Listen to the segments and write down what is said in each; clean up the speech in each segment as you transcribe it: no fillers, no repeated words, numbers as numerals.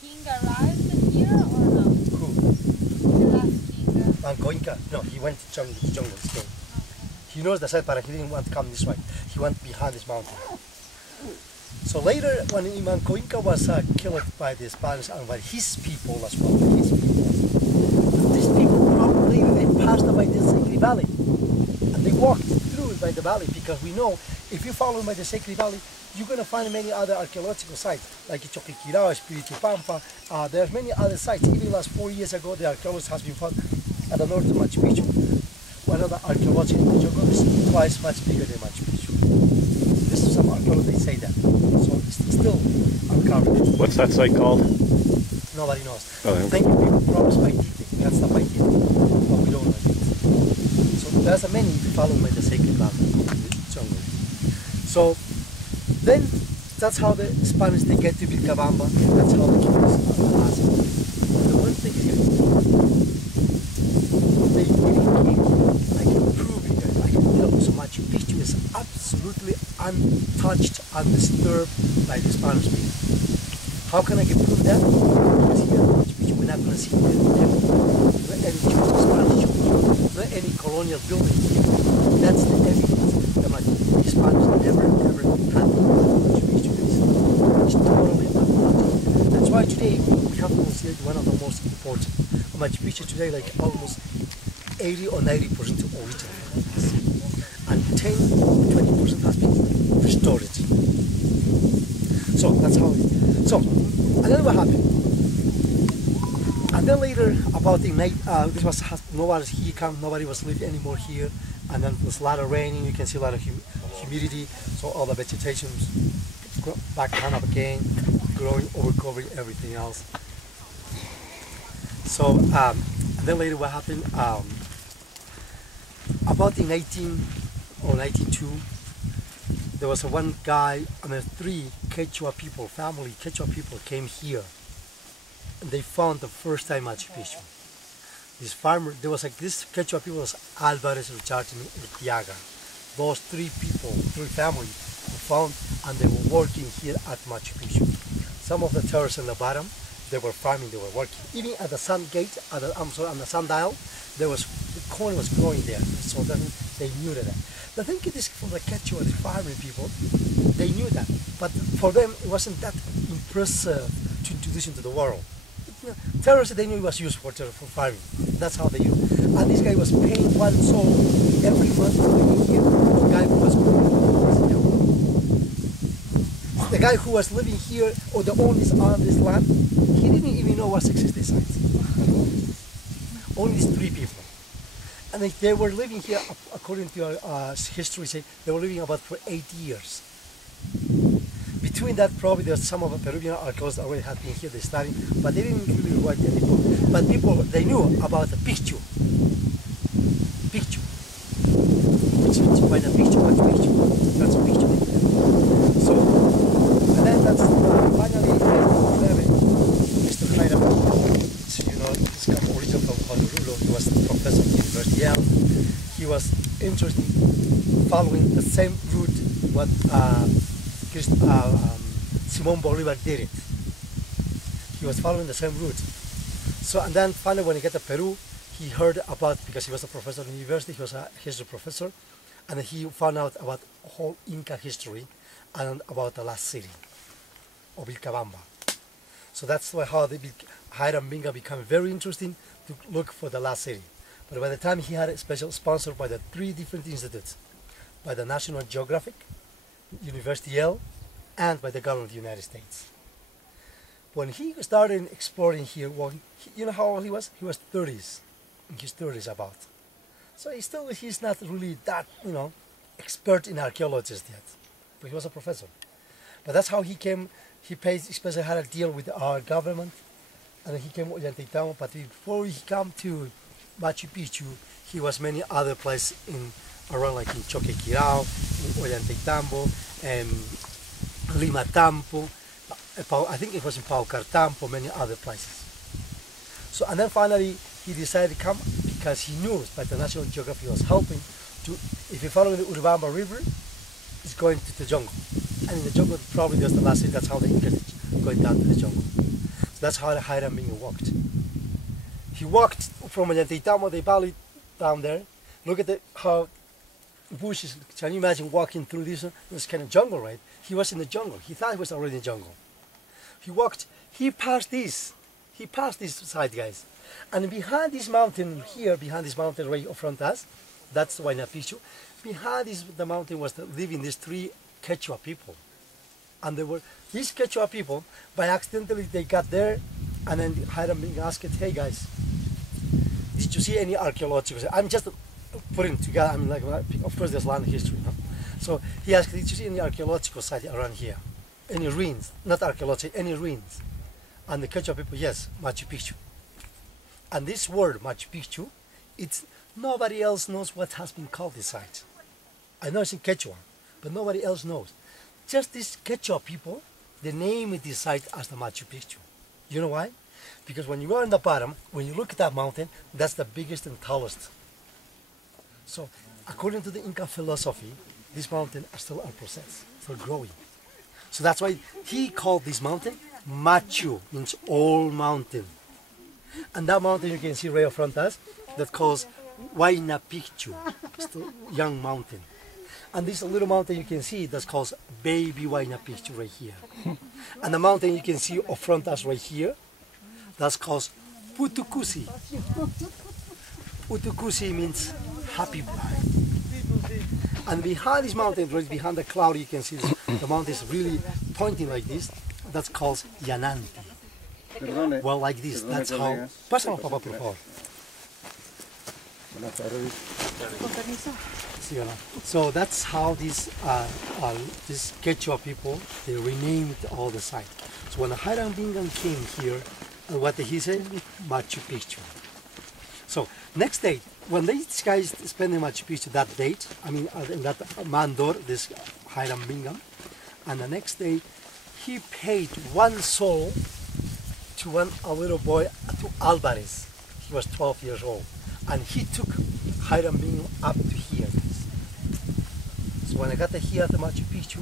king arrived here or no? Who? The last king. Manco Inca? No, he went to jungle, he came. Okay. He knows the side, but he didn't want to come this way. He went behind this mountain. So later, when Manco Inca was killed by the Spanish and by his people as well, these people probably they passed by the Sacred Valley. And they walked through by the valley because we know if you follow by the Sacred Valley, you're going to find many other archaeological sites like Choqquequirao, Espiritu Pampa. There's many other sites. Even last 4 years ago, the archaeologists has been found at the north of Machu Picchu. One of the archaeologists in the jungle is twice much bigger than Machu Picchu. This is some archaeologists, they say that. So it's still uncovered. What's that site called? Nobody knows. Oh, I think people promise Paititi. That's the Paititi. But we don't know it. So there's a many followed by the Sacred Valley, the jungle. So then that's how the Spanish they get to Vilcabamba. That's how the kings are passing. The one thing is they really came, I can prove it, I can tell you so much. Picchu is absolutely untouched, undisturbed by the Spanish people. How can I prove that? Because here in Machu Picchu we're not going to see any temple, not any church, Spanish church, not any colonial building here. That's the evidence that the Spanish never had Machu Picchu. It's totally untouched. That's why today we have to consider it one of the most important. Machu Picchu today like almost 80 or 90% original. And 10 or 20% has been restored. So that's how it. So, and then what happened? And then later, about the night, this was nobody here come, nobody was living anymore here, and then there's a lot of raining. You can see a lot of humidity, so all the vegetation's back kind of again, growing, overcovering everything else. So, and then later, what happened? About in 19 or 92. There was one guy, three Quechua people, family Quechua people came here and they found the first time Machu Picchu. This farmer, there was like this Quechua people was Alvarez, Richard, and Urtiaga. Those three people, three families found and they were working here at Machu Picchu. Some of the terrace in the bottom, they were farming, they were working. Even at the sun gate, on the sundial, the corn was growing there, so then they knew that. The thing is, for the Quechua, the farming people, they knew that, but for them it wasn't that impressive to introduce into the world. Terrace, they knew it was used for farming. That's how they used it. And this guy was paying one soul every month living here. The guy who was living here, or the owners on this land, he didn't even know what existed sites. Only these three people. And they were living here, according to our history, say they were living about for 8 years. Between that, probably there's some of the Peruvian archaeologists already had been here, they studied, but they didn't really write any book. But people, they knew about the Picchu. Picchu. Which means by the Picchu, what's Picchu? That's Picchu. So, and then that's finally, Mr. Jairo, you know, he's come originally from Honolulu. He was a professor at University Yale. He was interested in following the same route what Simon Bolivar did it. He was following the same route. So, and then finally when he got to Peru, he heard about, because he was a professor at the university, he was a history professor, and he found out about whole Inca history and about the last city of Vilcabamba. So that's why how Hiram Bingham became very interesting to look for the last city. But by the time he had a special sponsor by the 3 different institutes, by the National Geographic, University Yale, and by the government of the United States. When he started exploring here, well, you know how old he was? He was 30s, in his 30s about. So he's not really that, you know, expert in archaeology yet, but he was a professor. But that's how he came. He especially had a deal with our government, and he came to Ollantaytambo. But before he came to Machu Picchu, he was many other places in around, like in Choqquequirao, in Ollantaytambo, Limatampo, I think it was in Paucartampo, many other places. So, and then finally he decided to come because he knew that the National Geographic was helping to, if you follow the Urubamba River, it's going to the jungle. And in the jungle, probably there's the last city, that's how they get going down to the jungle. that's how Hiram Bingham walked. He walked from Ollantaytambo, the valley down there. Look at how bushes. Can you imagine walking through this kind of jungle, right? He was in the jungle. He thought he was already in the jungle. He walked, he passed this side, guys. And behind this mountain here, behind this mountain right in front of us, that's the Huayna Picchu. Behind the mountain was living these 3 Quechua people. And they were, these Quechua people, by accidentally they got there, and then Hiram Bingham asked, hey guys, did you see any archaeological? I'm just putting together, I mean, like, of course there's land history, no? So he asked, did you see any archaeological site around here? Any ruins? Not archaeological, any ruins? And the Quechua people, yes, Machu Picchu. And this word, Machu Picchu, it's, nobody else knows what has been called this site. I know it's in Quechua, but nobody else knows. Just these Quechua people, they name this site as the Machu Picchu. You know why? Because when you go on the bottom, when you look at that mountain, that's the biggest and tallest. So, according to the Inca philosophy, this mountain are still a process, still growing. So that's why he called this mountain Machu, means old mountain. And that mountain you can see right in front of us, that calls Huayna Picchu, still young mountain. And this little mountain you can see that's called Baby Huayna Picchu right here. And the mountain you can see in front of us right here, that's called Putukusi. Putukusi means happy bride. And behind this mountain, right behind the cloud, you can see this, the mountain is really pointing like this. That's called Yananti. Well, like this. That's how. Pásalo, papá, por favor. So that's how these Quechua people, they renamed all the sites. So when Hiram Bingham came here, what did he say? Machu Picchu. So next day, when these guys spend in Machu Picchu that date, I mean in that mandor, this Hiram Bingham, and the next day he paid 1 sol to a little boy, to Alvarez. He was 12 years old, and he took Hiram Bingham up to here. So when I got here at the Machu Picchu,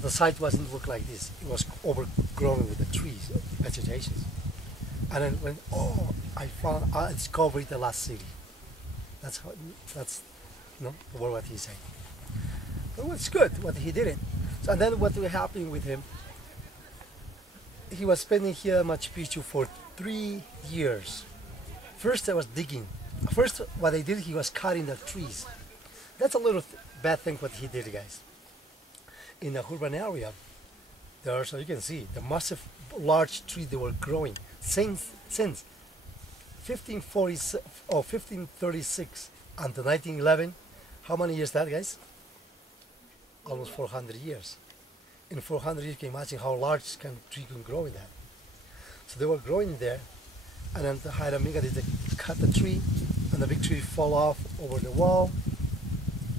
the site wasn't look like this. It was overgrown with the trees, vegetation. And then when I discovered the last city. That's what he said. But it's good what he did it. So, and then what happened with him? He was spending here at Machu Picchu for 3 years. First I was digging. First what I did, he was cutting the trees. That's a little bad thing what he did, guys. In the urban area, there are, so you can see, the massive large trees they were growing since 1546 or 1536 until 1911. How many years that, guys? Almost 400 years. In 400 years, you can imagine how large can tree can grow in that. So they were growing there, and then the Hiram Bingham did cut the tree, and the big tree fall off over the wall,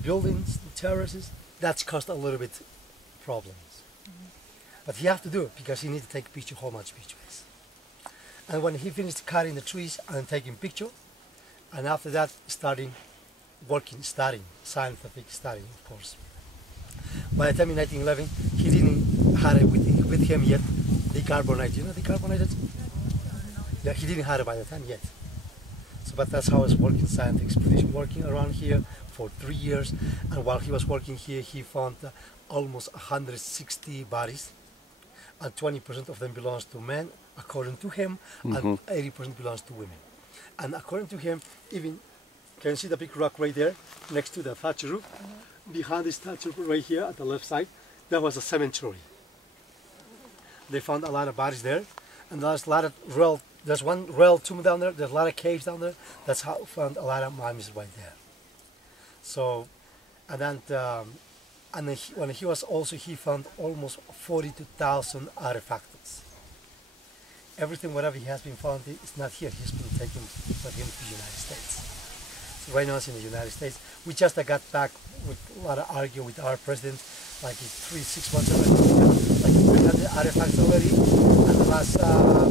buildings, terraces. That's caused a little bit problems. But he had to do it because he needed to take a picture how much picture is. And when he finished cutting the trees and taking picture, and after that studying scientific studying, of course. By the time in 1911, he didn't have it with him yet, decarbonate. You know decarbonated? Yeah, he didn't have it by the time yet. So, but that's how I was working scientific expedition, working around here for 3 years. And while he was working here, he found almost 160 bodies, and 20% of them belongs to men, according to him, and 80% belongs to women. And according to him, even, can you see the big rock right there, next to the thatch roof? Behind this thatch roof right here at the left side, there was a cemetery. They found a lot of bodies there, and there's a lot of there's one real tomb down there, there's a lot of caves down there. That's how we found a lot of mummies right there. So, and then, when he was also, he found almost 42,000 artifacts. Everything, whatever he has been found, is not here. He's been taken with him to the United States. So right now it's in the United States. We just got back with a lot of arguing with our president, like 6 months ago. Like we had the artifacts already, and the last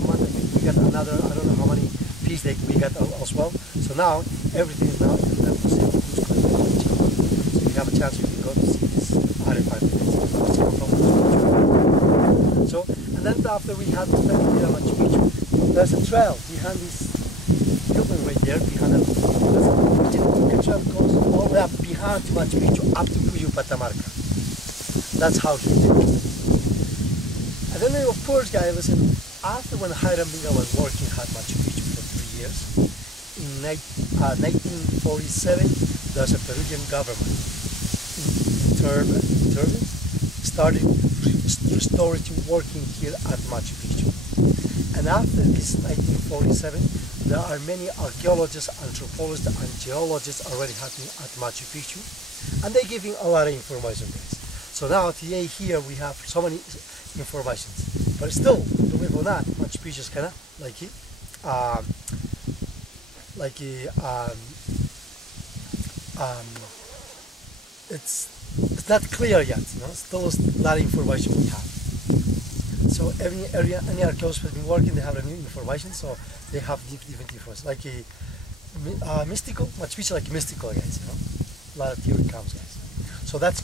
month we got another, I don't know how many pieces we got as well. So now everything is now in the museum. So if you have a chance, you can go to see this artifact. So, And then after we had the family of Machu Picchu, there's a trail behind this building right there, behind the trail goes all the way up behind Machu Picchu, up to Puyo Patamarca. That's how he did it. And then of course, guys, listen, after when Hiram Bingham was working at Machu Picchu for 3 years, in 1947, there's a Peruvian government started restoring working here at Machu Picchu. And after this 1947, there are many archaeologists, anthropologists, and geologists already happening at Machu Picchu, and they're giving a lot of information, guys. So now today here we have so many informations, but still, believe it or not, Machu Picchu is kind of it's not clear yet, you know. Still a lot of information we have. So any archaeologist has been working, they have a new information, so they have different information. Like mystical, Machu Picchu, like mystical, guys, you know. A lot of theory comes, guys. So that's